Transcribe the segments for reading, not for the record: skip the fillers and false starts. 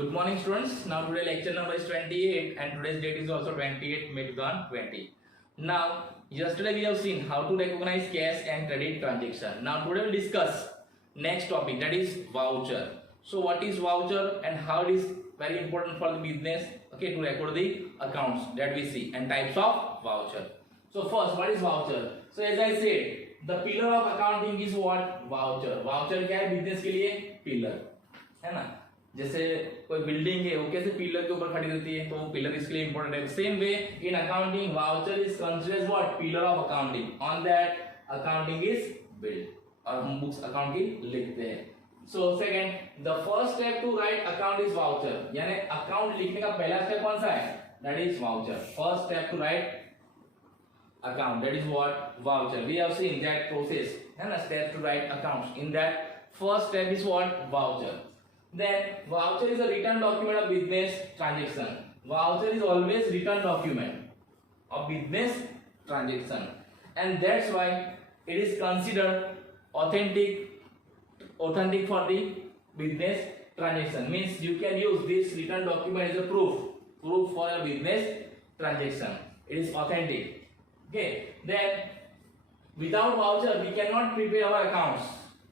Good morning, students. Now today lecture number is 28 and today's date is also 28 May 2020. Now yesterday we have seen how to recognize cash and credit transaction. Now today we'll discuss next topic, that is voucher. So what is voucher and how it is very important for the business, okay, to record the accounts that we see and types of voucher. So first, what is voucher? So as I said, the pillar of accounting is what? Voucher. Voucher क्या है business के लिए? Pillar है ना. जैसे कोई building है वो कैसे पिलर के ऊपर खड़ी रहती है, तो वो पिलर इसके लिए इंपॉर्टेंट है. Same way in accounting voucher is considered what? Pillar of accounting. On that accounting is build और हम बुक्स अकाउंट की लिखते हैं. So second, the first step to write account is voucher. यानी अकाउंट लिखने का पहला स्टेप कौन सा है? That is voucher. First step to write account, that is what? Voucher. We have seen that process and a step to write accounts. In that first step is what? Voucher. Then voucher is a written document of business transaction. Voucher is always written document of business transaction, and that's why it is considered authentic for the business transaction. Means you can use this written document as a proof for a business transaction. It is authentic. Okay, then without voucher we cannot prepare our accounts.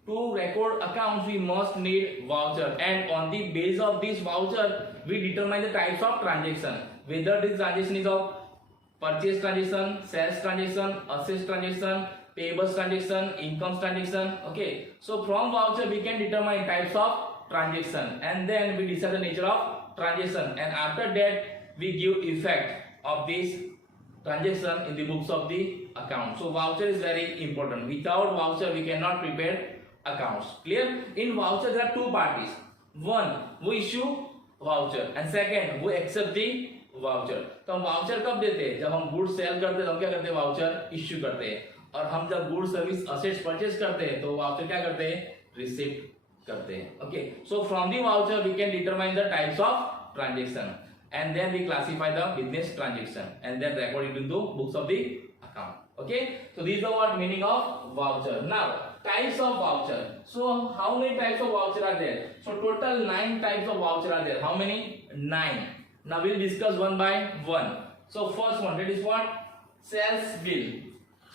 To record accounts we must need voucher, and on the basis of this voucher we determine the types of transaction, whether this transaction is of purchase transaction, sales transaction, assets transaction, payables transaction, income transaction. Okay, so from voucher we can determine types of transaction, and then we decide the nature of transaction, and after that we give effect of this transaction in the books of the account. So voucher is very important. Without voucher we cannot prepare accounts. Clear? In voucher there are two parties. One who issue voucher and second who accept the voucher. तो हम voucher कब देते हैं? जब हम goods sale करते हैं तो हम क्या करते हैं? वाउचर इश्यू करते हैं. और हम जब गुड्स सर्विस असेट्स परचेज करते हैं तो वाउचर क्या करते हैं? रिसिप्ट करते हैं. Okay, so from the voucher we can determine the types of transaction, and then we classify the business transaction and then record it into books of the account. Okay, so these are what meaning of voucher. Now types of voucher. So how many types of voucher are there? So total 9 types of voucher are there. How many? 9. Now we'll discuss one by one. So first one, that is what? Sales bill.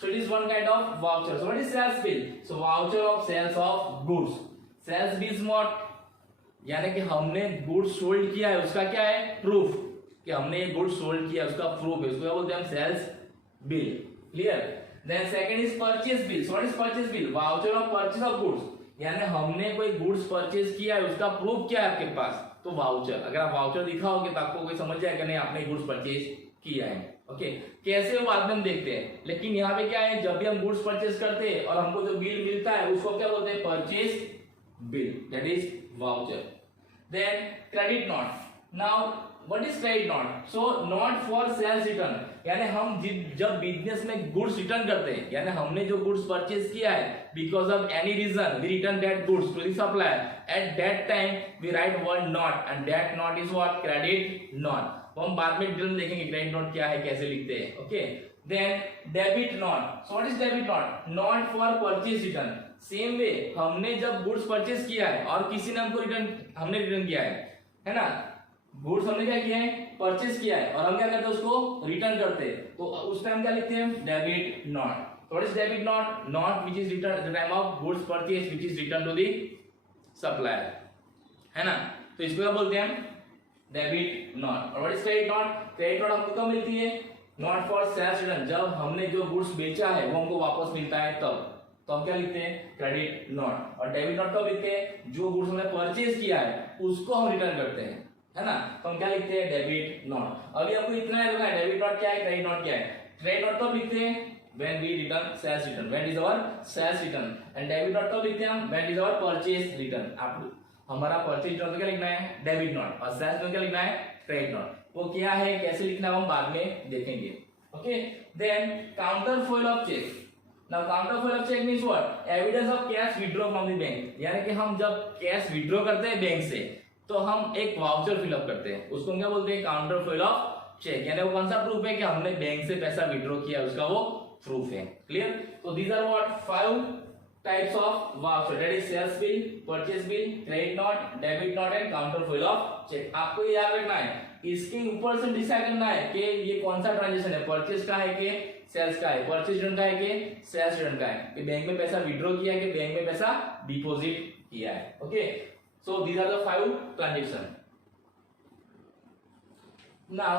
So it is one kind of voucher. So what is sales bill? So voucher of sales of goods. Sales bill is what? यानी कि हमने goods sold किया है उसका क्या है? Proof कि हमने ये गुड्स सोल्ड किया उसका प्रूफ है, उसको क्या बोलते हैं हम? Sales bill. Clear? Then second is purchase bill. So what is purchase bill? Voucher of purchase of goods. यानी हमने कोई गुड्स परचेज किया है उसका प्रूफ क्या है आपके पास? तो वाउचर. अगर आप वाउचर दिखाओगे तो आपको कोई समझ जाएगा नहीं आपने गुड्स परचेज किया है. ओके, कैसे वो बाद में हम देखते हैं, लेकिन यहाँ पे क्या है? जब भी हम गुड्स परचेज करते हैं और हमको जो बिल मिलता है उसको क्या बोलते हैं? Purchase bill, that is voucher. Then credit note. Now what is credit note? So not for sales return. यानी हम जब बिजनेस में गुड्स रिटर्न करते हैं, यानी हमने जो गुड्स परचेज किया है because of any reason we return that goods to the supplier, at that time we write word note and that note is what? Credit note. वो हम बाद में डिटेल देखेंगे क्रेडिट नोट क्या है, कैसे लिखते हैं. Okay, then debit note. So what is debit note? Note for purchase return. Same way हमने जब गुड्स परचेज किया है और किसी ने हमको हमने रिटर्न किया है ना, गुड्स हमने क्या किया है? परचेज किया है और हम क्या करते हैं? उसको रिटर्न करते हैं. तो उस टाइम क्या लिखते हैं? Debit note. What is debit note? Note which is return at the time of goods purchase which is return to the supplier, है ना. तो इसको क्या बोलते हैं? Debit note. और what is credit note? Credit note हमको कब मिलती है? Note for sales return. जब हमने जो गुड्स बेचा है वो हमको वापस मिलता है तब. तो हम क्या लिखते हैं? Credit not. और डेबिट नॉट कब लिखते हैं? जो गुड्स हमने परचेज किया है उसको हम रिटर्न करते हैं, है ना. तो हम क्या लिखते हैं? Debit not. अभी आपको इतना है डेबिट नॉट क्या है, क्रेडिट नॉट क्या है. क्रेडिट नॉट कब लिखते हैं? when we return sales return, when is our sales return. and debit not कब लिखते हैं हम? when is our purchase return. आप हमारा परचेज रिटर्न तो क्या लिखना है? Debit note. और सेल्स रिटर्न क्या लिखना है? Credit note. वो क्या है, कैसे लिखना है हम बाद में देखेंगे. Okay, then counterfoil of cheque. Now counterfoil of check means what? Evidence of cash withdraw from the bank. यानी कि हम जब कैश विड्रॉ करते हैं बैंक से तो हम एक वाउचर फिलअप करते हैं, उसको हम क्या बोलते हैं? काउंटरफॉइल ऑफ चेक. यानी वो कौन सा प्रूफ है कि हमने बैंक से पैसा विड्रॉ किया, उसका वो प्रूफ है. क्लियर? तो these are what 5 types of voucher, that is sales bill, purchase bill, credit note, debit note and counterfoil of check. आपको ये याद रखना है, इसके ऊपर से डिसाइड करना है कि ये कौन सा ट्रांजेक्शन है, परचेज का है कि सेल्स का है, परचेज रिटर्न का है कि सेल्स रिटर्न का है, कि बैंक में पैसा विड्रॉ किया है कि बैंक में पैसा डिपॉजिट किया है. Okay, so these are the 5 transaction. Now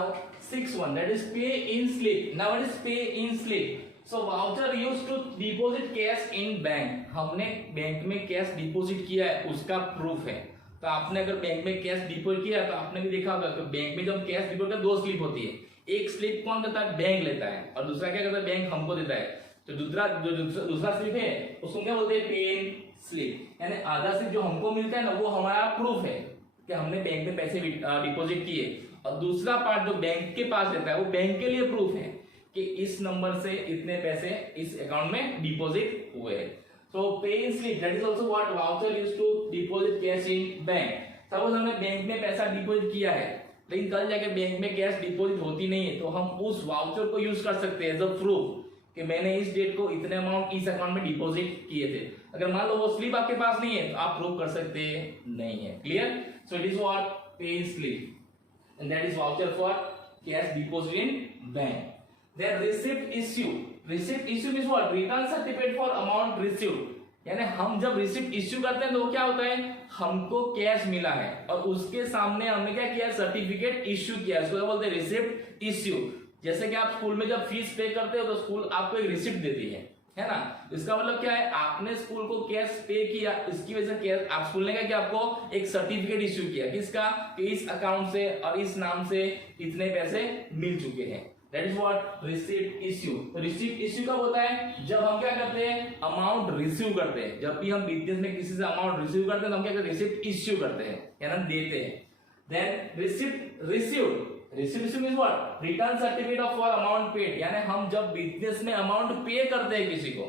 6th one, that is pay in slip. Now what is pay in slip? So voucher used to deposit cash in bank. हमने bank में cash deposit किया है, उसका proof है. तो आपने अगर bank में कैश डिपॉजिट किया है तो आपने भी देखा होगा कि बैंक में जब कैश डिपॉजिट का 2 स्लिप होती है. एक स्लिप कौन करता है, बैंक लेता है, और दूसरा क्या करता है, बैंक हमको देता है. तो दूसरा स्लिप है उसको क्या बोलते हैं, पे इन स्लिप. यानी आधा स्लिप जो हमको मिलता है ना, वो हमारा प्रूफ है कि हमने बैंक में पैसे डिपॉजिट किए, और दूसरा पार्ट जो बैंक के पास रहता है वो बैंक के लिए प्रूफ है कि इस नंबर से इतने पैसे इस अकाउंट में डिपॉजिट हुए हैं. So pay in slip, that is also what voucher used to deposit cash in bank. Suppose हमने बैंक में पैसा डिपॉजिट किया है, लेकिन कल जाके बैंक में कैश डिपॉजिट होती नहीं है, तो हम उस वाउचर को यूज कर सकते हैं एज अ प्रूफ कि मैंने इस डेट को इतने अमाउंट इस अकाउंट में डिपॉजिट किए थे. अगर मान लो वो स्लिप आपके पास नहीं है तो आप प्रूव कर सकते नहीं है. Clear? So it is what पे in slip, and that is voucher for cash deposit in bank. Then receipt issue. Receipt issue means what? Return certificate for amount received. यानी हम जब रिसिप्ट इश्यू करते हैं तो क्या होता है, हमको कैश मिला है और उसके सामने हमने क्या किया, सर्टिफिकेट इश्यू किया. इसको क्या बोलते हैं, रिसिप्ट इश्यू. जैसे कि आप स्कूल में जब फीस पे करते हो तो स्कूल आपको एक रिसिप्ट देती है ना. इसका मतलब क्या है, आपने स्कूल को कैश पे किया, इसकी वजह से कैश आप स्कूल ने क्या किया, आपको एक सर्टिफिकेट इश्यू किया. किसका, कि इस अकाउंट से और इस नाम से इतने पैसे मिल चुके हैं. That is what receipt issue. Receipt issue कब होता है, जब हम क्या करते हैं, अमाउंट रिसीव करते हैं. जब भी हम बिजनेस में किसी से अमाउंट रिसीव करते हैं तो हम क्या करते हैं, रिसीप्ट इश्यू करते हैं, यानी देते हैं. Then receipt received. Receipt means what, return certificate of for amount paid. यानी हम जब बिजनेस में अमाउंट पे करते हैं किसी को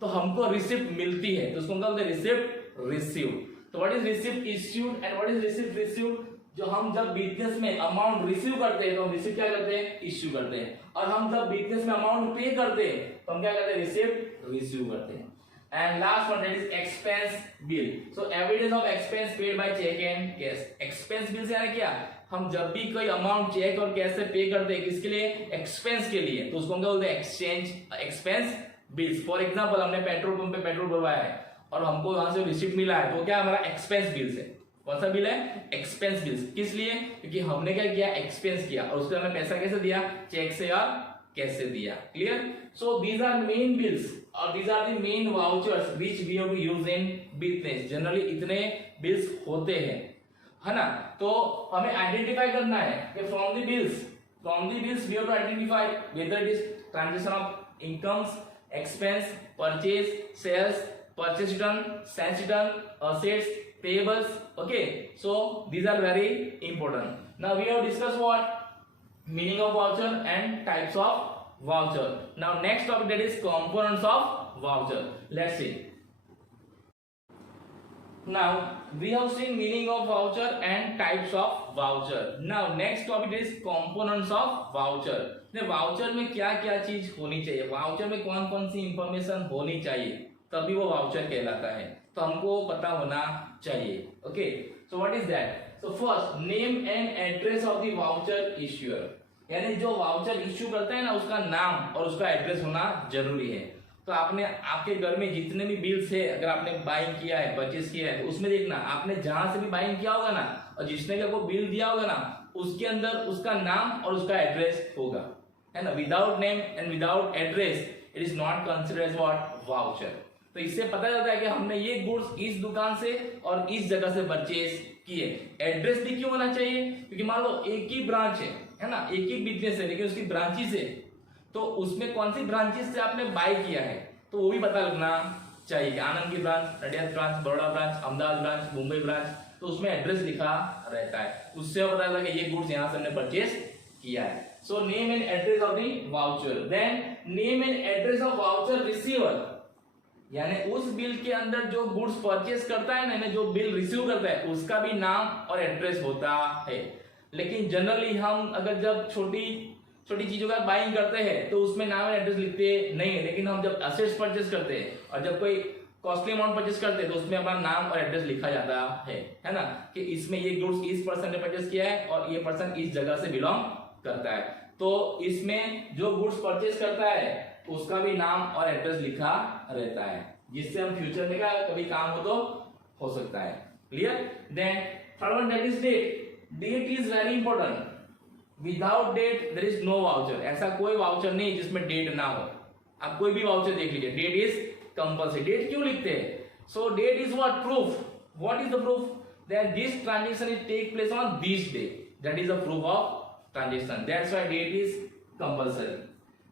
तो हमको रिसिप्ट मिलती है, तो उसको क्या बोलते हैं, रिसिप्ट रिसीव्ड. तो what is receipt issued and what is receipt received. जो हम जब बिजनेस में अमाउंट रिसीव करते हैं तो हम रिसिप्ट क्या करते हैं, इश्यू करते हैं, और हम जब बिजनेस में अमाउंट पे करते हैं तो हम क्या करते हैं, रिसिप्ट रिसीव करते हैं. And last one, that is expense bill. So evidence of expense paid by check and cash. Expense bill से यानी क्या, हम जब भी कोई अमाउंट चेक और कैश से पे करते हैं किसके लिए, एक्सपेंस के लिए, तो उसको क्या बोलते हैं, एक्सपेंस बिल्स. फॉर एग्जांपल हमने पेट्रोल पंप पे पेट्रोल भरवाया है और हमको वहां से रिसिप्ट मिला है, तो क्या हमारा एक्सपेंस बिल्स है. कौन सा बिल है, एक्सपेंस बिल्स. किस लिए, क्योंकि हमने क्या किया, एक्सपेंस किया, और उसके हमें पैसा कैसे दिया, चेक से और कैश से दिया. Clear? So these are main bills और these are the main vouchers which we have to use in business. Generally इतने बिल्स होते हैं, है ना. तो हमें आइडेंटिफाई करना है कि from the bills we have to identify whether it is transaction of incomes, expense, purchase, sales, purchase return, sales return, assets, payables. Okay, so these are very important. Now we have discussed what meaning of voucher and types of voucher. Now next topic, that is components of voucher. Let's see. Now we have seen meaning of voucher and types of voucher. Now next topic is components of voucher. ने voucher में क्या क्या चीज होनी चाहिए, voucher में कौन कौन सी इंफॉर्मेशन होनी चाहिए, तभी वो वाउचर कहलाता है. तो हमको पता होना चाहिए. Okay, so what is that. So first, name and address of the voucher issuer. यानी जो वाउचर इश्यू करता है ना, उसका नाम और उसका एड्रेस होना जरूरी है. तो आपने आपके घर में जितने भी बिल्स है, अगर आपने बाइंग किया है, परचेस किया है, तो उसमें देखना आपने जहां से भी बाइंग किया होगा ना, और जिसने भी आपको बिल दिया होगा ना, उसके अंदर उसका नाम और उसका एड्रेस होगा, है ना. Without name and without address it is not considered as what, voucher. तो इससे पता चलता है कि हमने ये गुड्स इस दुकान से और इस जगह से परचेज किए. एड्रेस भी क्यों होना चाहिए, क्योंकि मान लो एक ही ब्रांच है ना, एक ही बिजनेस है, लेकिन उसकी ब्रांचेस है, तो उसमें कौन सी ब्रांचेस से आपने बाय किया है, तो वो भी पता लगना चाहिए. आनंद की branch, Nadiad branch, Baroda branch, Ahmedabad branch, Mumbai branch, तो उसमें एड्रेस लिखा रहता है. उससे पता चलता है कि ये गुड्स यहाँ से हमने परचेज किया है. So name and address of the voucher. Then name and address of voucher receiver. यानी उस बिल के अंदर जो गुड्स परचेज करता है ना, जो बिल रिसीव करता है, उसका भी नाम और एड्रेस होता है. लेकिन जनरली हम अगर जब छोटी छोटी चीजों का बाइंग करते हैं तो उसमें नाम और एड्रेस लिखते नहीं है. लेकिन हम जब असेट्स परचेज करते हैं और जब कोई कॉस्टली अमाउंट परचेस करते हैं तो उसमें अपना नाम और एड्रेस लिखा जाता है ना, कि इसमें ये गुड्स इस पर्सन ने परचेस किया है और ये पर्सन इस जगह से बिलोंग करता है। तो इसमें जो गुड्स परचेस करता है उसका भी नाम और एड्रेस लिखा रहता है, जिससे हम फ्यूचर में कभी काम हो तो हो सकता है। Clear? Then third one that is date. Date is very important. Without date there is no voucher. ऐसा कोई वाउचर नहीं जिसमें डेट ना हो। आप कोई भी वाउचर देख लीजिए, डेट इज कंपल्सरी। डेट क्यों लिखते हैं? So date is what? Proof. What is the proof? That this transaction is take place on this day. That is the proof of transaction. That's why date is compulsory.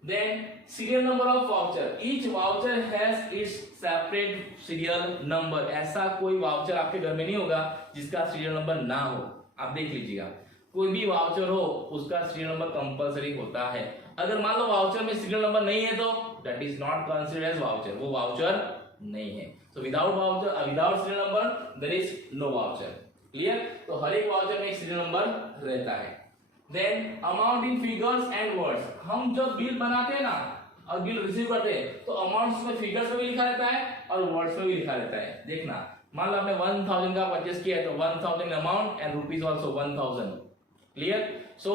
Then serial number of voucher. Each voucher has its separate serial number. ऐसा कोई voucher आपके घर में नहीं होगा जिसका serial number ना हो। आप देख लीजिएगा, कोई भी वाउचर हो उसका सीरियल नंबर कंपल्सरी होता है। अगर मान लो वाउचर में सीरियल नंबर नहीं है तो that is not considered as voucher. वो वाउचर नहीं है। So without voucher, without serial number there is no voucher. Clear? तो हर एक वाउचर में एक सीरियल नंबर रहता है। Then amount in figures and words. हम जब बिल बनाते हैं ना और बिल रिसीव करते हैं तो अमाउंट्स में फिगर्स में भी लिखा रहता है और वर्ड्स में भी लिखा रहता है। देखना, मान लो आपने 1000 का परचेस किया है तो 1000 amount and rupees also 1000। Clear? So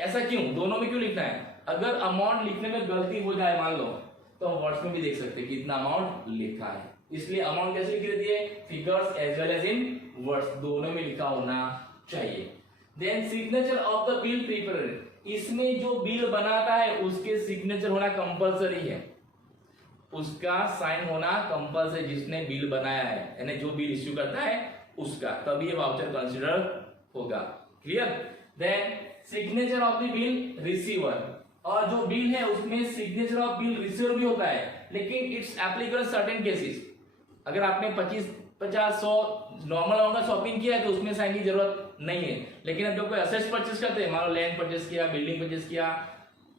ऐसा क्यों, दोनों में क्यों लिखना है? अगर अमाउंट लिखने में गलती हो जाए मान लो तो हम वर्ड्स में भी देख सकते हैं कितना अमाउंट लिखा है। इसलिए अमाउंट कैसे लिख रहती है? Figures as well as in words, दोनों में लिखा होना चाहिए। Then signature of the bill prepare. इसमें जो बिल बनाता है उसके सिग्नेचर होना कंपलसरी है, उसका साइन होना कंपलसरी, जिसने बिल बनाया है यानी जो बिल इश्यू करता है उसका, तभी ये वाउचर कंसीडर होगा। Clear? Then signature of the bill receiver. और जो बिल है उसमें सिग्नेचर ऑफ बिल रिसीवर भी होता है, लेकिन इट्स एप्लीकेबल सर्टेन केसेस। अगर आपने 25, 50, 100 नॉर्मल अमाउंट का शॉपिंग किया है तो उसमें साइन की जरूरत नहीं है। लेकिन अब जब कोई असेट्स परचेस करते हैं, मान लो लैंड परचेस किया, बिल्डिंग परचेस किया,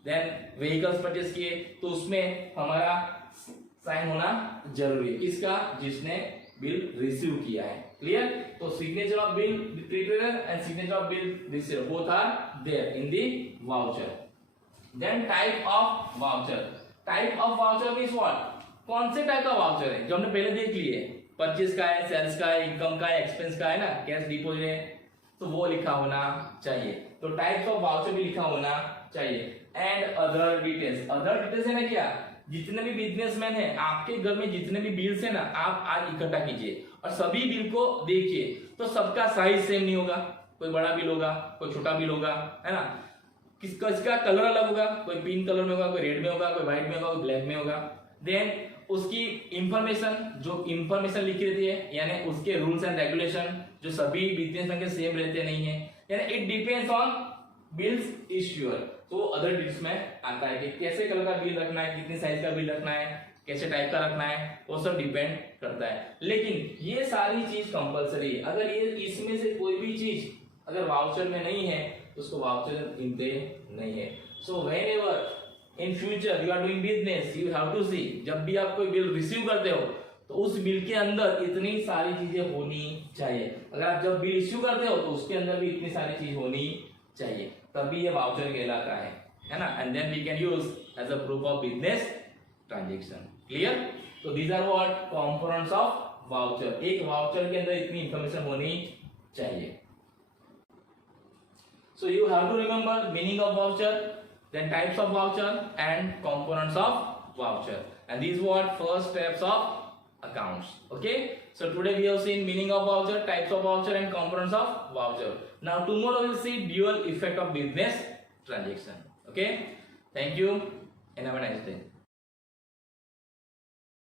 देन व्हीकल्स परचेस किए, तो उसमें हमारा साइन होना जरूरी है। किसका? जिसने बिल रिसीव किया है। क्लियर? तो signature of bill prepare and signature of bill receiver both are there in the voucher. Then type of voucher. Type of voucher means what? कौन से टाइप का वाउचर है? जो हमने पहले देख लिए, परचेस का है, सेल्स का है, इनकम का है, एक्सपेंस का है ना, कैश डिपॉजिट है, तो वो लिखा होना चाहिए। तो टाइप्स ऑफ वाउचर भी लिखा होना चाहिए। And other details. Other details है ना क्या? जितने भी बिजनेसमैन है, आपके घर में जितने भी बिल्स है ना, आप आज इकट्ठा कीजिए और सभी बिल को देखिए। तो सबका साइज सेम नहीं होगा, कोई बड़ा बिल होगा, कोई छोटा बिल होगा, है ना। किसका कलर अलग होगा, कोई पिंक कलर में होगा, कोई रेड में होगा, कोई व्हाइट में होगा, कोई ब्लैक में होगा। देन उसकी इंफॉर्मेशन, जो इंफॉर्मेशन लिखी रहती है, यानी उसके रूल्स एंड रेगुलेशन जो सभी बिजनेसमैन के सेम रहते नहीं है, यानी it depends on bills issuer. तो अदर डिटेल्स में आता है कि कैसे कलर का बिल रखना है, कितनी साइज का बिल रखना है, कैसे टाइप का रखना है, वो सब डिपेंड करता है। लेकिन ये सारी चीज कंपलसरी है। अगर ये इसमें से कोई भी चीज अगर वाउचर में नहीं है तो उसको वाउचर गिनते नहीं है। So whenever in future you are doing business, you have to see, जब भी आप कोई बिल रिसीव करते हो तो उस बिल के अंदर इतनी सारी चीजें होनी चाहिए। अगर आप जब बिल इश्यू करते हो तो उसके अंदर भी इतनी सारी चीज होनी चाहिए, तभी ये वाउचर कहलाता है ना। And then we can use as a proof of business transaction. Clear? तो these are what components of voucher. एक वाउचर के अंदर इतनी इंफॉर्मेशन होनी चाहिए। So you have to remember meaning of voucher, then types of voucher and components of voucher, and these what first steps of accounts. Okay, so today we have seen meaning of voucher, types of voucher and components of voucher. Now tomorrow we will see dual effect of business transaction. Okay, thank you and have a nice day.